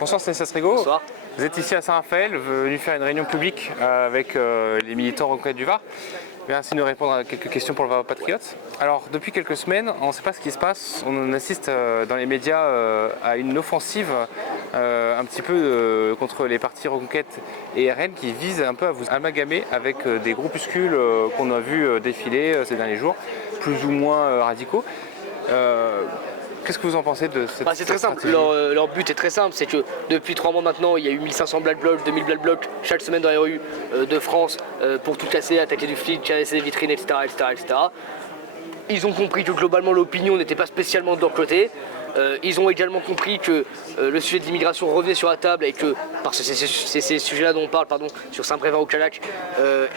Bonsoir Stanislas Rigaud. Bonsoir. Vous êtes ici à Saint-Raphaël, venu faire une réunion publique avec les militants Reconquête du Var. Merci de nous répondre à quelques questions pour le Var Patriote. Alors depuis quelques semaines, on ne sait pas ce qui se passe, on assiste dans les médias à une offensive un petit peu contre les partis Reconquête et RN qui visent un peu à vous amalgamer avec des groupuscules qu'on a vus défiler ces derniers jours, plus ou moins radicaux. Qu'est-ce que vous en pensez de cette C'est très simple, leur but est très simple, c'est que depuis 3 mois maintenant, il y a eu 1500 Black Blocs, 2000 Black Blocs chaque semaine dans les rues de France pour tout casser, attaquer du flic, casser des vitrines, etc., etc. Ils ont compris que globalement l'opinion n'était pas spécialement de leur côté. Ils ont également compris que le sujet de l'immigration revenait sur la table et que, parce que c'est ces sujets-là dont on parle, sur Saint-Brévin ou Calac,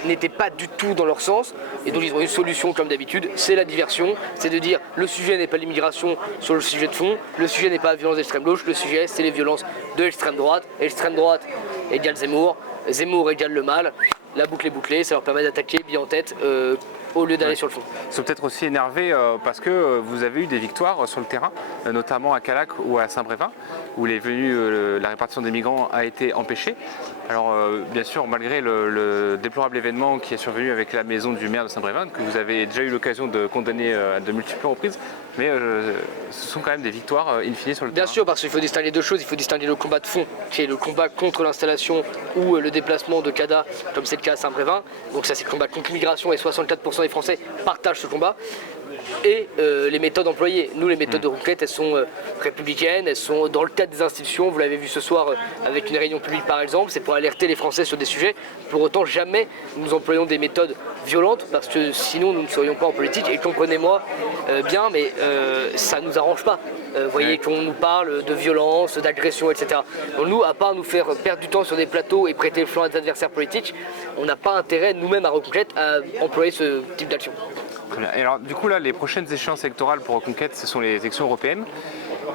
n'étaient pas du tout dans leur sens. Et donc ils ont une solution comme d'habitude, c'est la diversion, c'est de dire le sujet n'est pas l'immigration sur le sujet de fond, le sujet n'est pas la violence d'extrême gauche, le sujet c'est les violences de l'extrême droite égale Zemmour, Zemmour égale le mal, la boucle est bouclée, ça leur permet d'attaquer bien en tête au lieu d'aller sur le fond. Ils sont peut-être aussi énervés parce que vous avez eu des victoires sur le terrain, notamment à Calac ou à Saint-Brévin, où la répartition des migrants a été empêchée. Alors bien sûr, malgré le déplorable événement qui est survenu avec la maison du maire de Saint-Brévin, que vous avez déjà eu l'occasion de condamner à de multiples reprises, mais ce sont quand même des victoires in fine sur le terrain. Bien sûr, parce qu'il faut distinguer deux choses, il faut distinguer le combat de fond, qui est le combat contre l'installation ou le déplacement de CADA, comme c'est le cas à Saint-Brévin. Donc ça c'est le combat contre l'immigration et 64% des Français partagent ce combat. Et les méthodes employées. Nous, les méthodes de Reconquête, elles sont républicaines, elles sont dans le cadre des institutions. Vous l'avez vu ce soir avec une réunion publique par exemple, c'est pour alerter les Français sur des sujets. Pour autant, jamais nous employons des méthodes violentes parce que sinon nous ne serions pas en politique. Et comprenez-moi bien, mais ça ne nous arrange pas. Vous voyez qu'on nous parle de violence, d'agression, etc. Donc nous, à part nous faire perdre du temps sur des plateaux et prêter le flanc à des adversaires politiques, on n'a pas intérêt nous-mêmes à Reconquête à employer ce type d'action. Et alors du coup là, les prochaines échéances électorales pour Reconquête, ce sont les élections européennes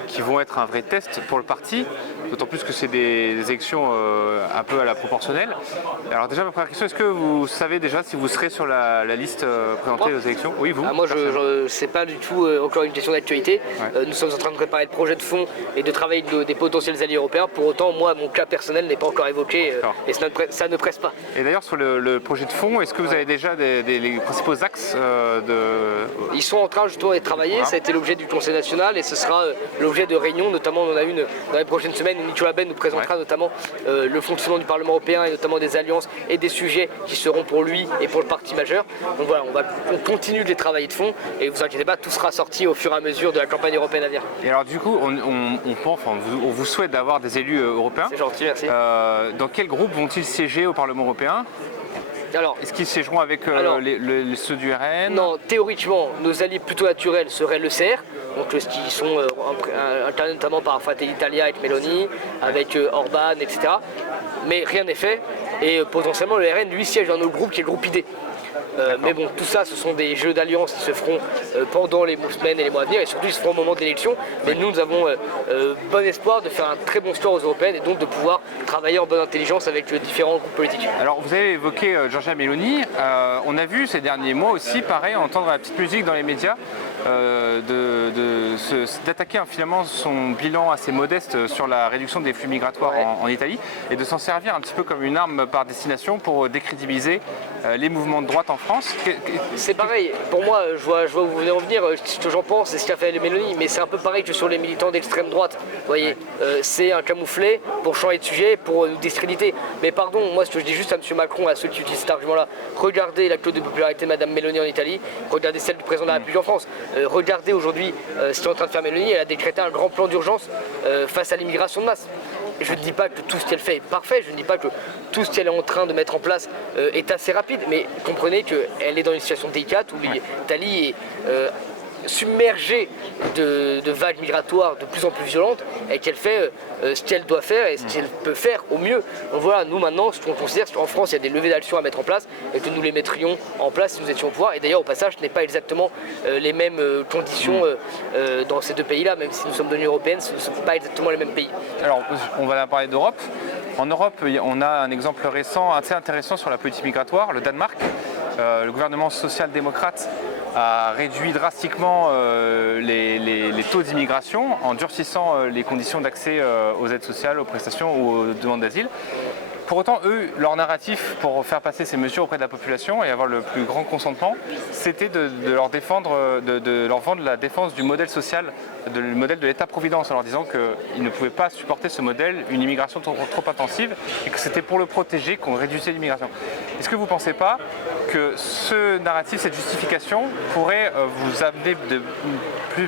qui vont être un vrai test pour le parti, d'autant plus que c'est des élections un peu à la proportionnelle. Alors déjà ma première question, est-ce que vous savez déjà si vous serez sur la liste présentée aux élections? Oui, vous. Moi je sais pas du tout encore une question d'actualité. Nous sommes en train de préparer le projet de fond et de travailler avec des potentiels alliés européens. Pour autant, moi mon cas personnel n'est pas encore évoqué et ça ne presse pas. Et d'ailleurs sur le projet de fond, est-ce que vous avez déjà les principaux axes Ils sont en train justement d'être travaillés, ça a été l'objet du Conseil national et ce sera l'objet de réunions, notamment on en a une dans les prochaines semaines où Nicolas Ben nous présentera notamment le fonctionnement du Parlement européen et notamment des alliances et des sujets qui seront pour lui et pour le parti majeur. Donc voilà, on continue de les travailler de fond et vous inquiétez pas, tout sera sorti au fur et à mesure de la campagne européenne à venir. Et alors du coup, on vous souhaite d'avoir des élus européens. C'est gentil, merci. Dans quel groupe vont-ils siéger au Parlement européen? Est-ce qu'ils siégeront avec ceux du RN? Non, théoriquement, nos alliés plutôt naturels seraient le CR, donc qui sont incarnés notamment par Fratelli d'Italia avec Meloni, avec Orban, etc. Mais rien n'est fait, et potentiellement le RN lui siège dans notre groupe qui est le groupe ID. Mais bon, tout ça, ce sont des jeux d'alliance qui se feront pendant les semaines et les mois à venir, et surtout ils se feront au moment d'élection. Mais nous avons bon espoir de faire un très bon score aux européennes et donc de pouvoir travailler en bonne intelligence avec différents groupes politiques. Alors vous avez évoqué Giorgia Meloni, on a vu ces derniers mois aussi, pareil, entendre la petite musique dans les médias, d'attaquer finalement son bilan assez modeste sur la réduction des flux migratoires en Italie, et de s'en servir un petit peu comme une arme par destination pour décrédibiliser les mouvements de droite en France. C'est pareil, pour moi, je vois où vous venez en venir, ce que j'en pense, c'est ce qu'a fait Meloni, mais c'est un peu pareil que sur les militants d'extrême droite. Vous voyez, c'est un camouflet pour changer de sujet, pour nous discréditer. Mais pardon, moi ce que je dis juste à M. Macron, à ceux qui utilisent cet argument-là, regardez la clause de popularité de Mme Meloni en Italie, regardez celle du président de la République en France, regardez aujourd'hui ce qu'est en train de faire Meloni, elle a décrété un grand plan d'urgence face à l'immigration de masse. Je ne dis pas que tout ce qu'elle fait est parfait, je ne dis pas que tout ce qu'elle est en train de mettre en place est assez rapide, mais comprenez qu'elle est dans une situation délicate où l'Italie est submergée de vagues migratoires de plus en plus violentes et qu'elle fait ce qu'elle doit faire et ce qu'elle peut faire au mieux. Donc voilà, nous maintenant, ce qu'on considère, c'est qu'en France, il y a des levées d'actions à mettre en place et que nous les mettrions en place si nous étions au pouvoir. Et d'ailleurs, au passage, ce n'est pas exactement les mêmes conditions dans ces deux pays-là, même si nous sommes de l'Union européenne, ce ne sont pas exactement les mêmes pays. Alors, on va parler d'Europe. En Europe, on a un exemple récent assez intéressant sur la politique migratoire, le Danemark. Le gouvernement social-démocrate a réduit drastiquement les taux d'immigration en durcissant les conditions d'accès aux aides sociales, aux prestations ou aux demandes d'asile. Pour autant, eux, leur narratif pour faire passer ces mesures auprès de la population et avoir le plus grand consentement, c'était de leur vendre la défense du modèle social, du modèle de l'État-providence, en leur disant qu'ils ne pouvaient pas supporter ce modèle, une immigration trop intensive, et que c'était pour le protéger qu'on réduisait l'immigration. Est-ce que vous ne pensez pas que ce narratif, cette justification, pourrait vous amener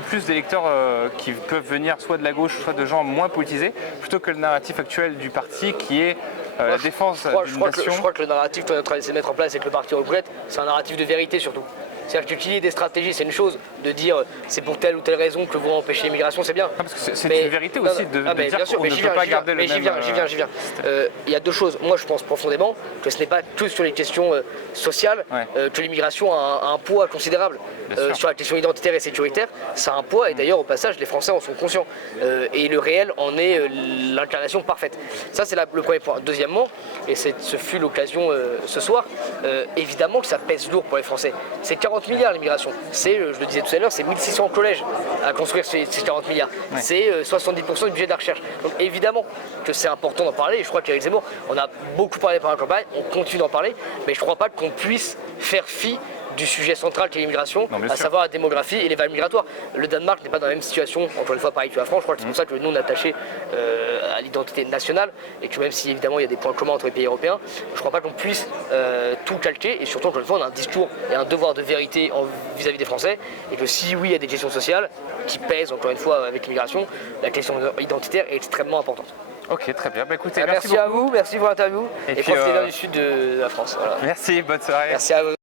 plus d'électeurs qui peuvent venir soit de la gauche, soit de gens moins politisés, plutôt que le narratif actuel du parti qui est la défense d'une nation? Je crois que le narratif que tu es en train d'essayer de mettre en place avec le parti Reconquête, c'est un narratif de vérité surtout. C'est-à-dire que tu utilises des stratégies, c'est une chose de dire c'est pour telle ou telle raison que vous empêchez l'immigration, c'est bien. Parce que c'est une vérité aussi de dire qu'on ne peut pas garder le même... J'y viens. Il y a deux choses. Moi, je pense profondément que ce n'est pas que sur les questions sociales que l'immigration a un poids considérable. Sur la question identitaire et sécuritaire, ça a un poids, et d'ailleurs, au passage, les Français en sont conscients. Et le réel en est l'incarnation parfaite. Ça, c'est le premier point. Deuxièmement, et ce fut l'occasion ce soir, évidemment que ça pèse lourd pour les Français. C'est 40 milliards l'immigration. C'est, je le disais tout à l'heure, c'est 1600 collèges à construire ces 40 milliards. Ouais. C'est 70% du budget de la recherche. Donc évidemment que c'est important d'en parler. Et je crois qu'Éric Zemmour, on a beaucoup parlé pendant la campagne, on continue d'en parler, mais je ne crois pas qu'on puisse faire fi du sujet central qui est l'immigration, à savoir la démographie et les vagues migratoires. Le Danemark n'est pas dans la même situation, encore une fois pareil que la France, je crois que c'est pour ça que nous on est attaché à l'identité nationale et que même si évidemment il y a des points communs entre les pays européens, je ne crois pas qu'on puisse tout calquer et surtout encore une fois on a un discours et un devoir de vérité vis-à-vis des Français et que si oui il y a des questions sociales qui pèsent encore une fois avec l'immigration, la question identitaire est extrêmement importante. Ok, très bien. Bah, écoutez, merci à vous, merci pour l'interview et profitez bien du sud de la France. Voilà. Merci, bonne soirée. Merci à vous.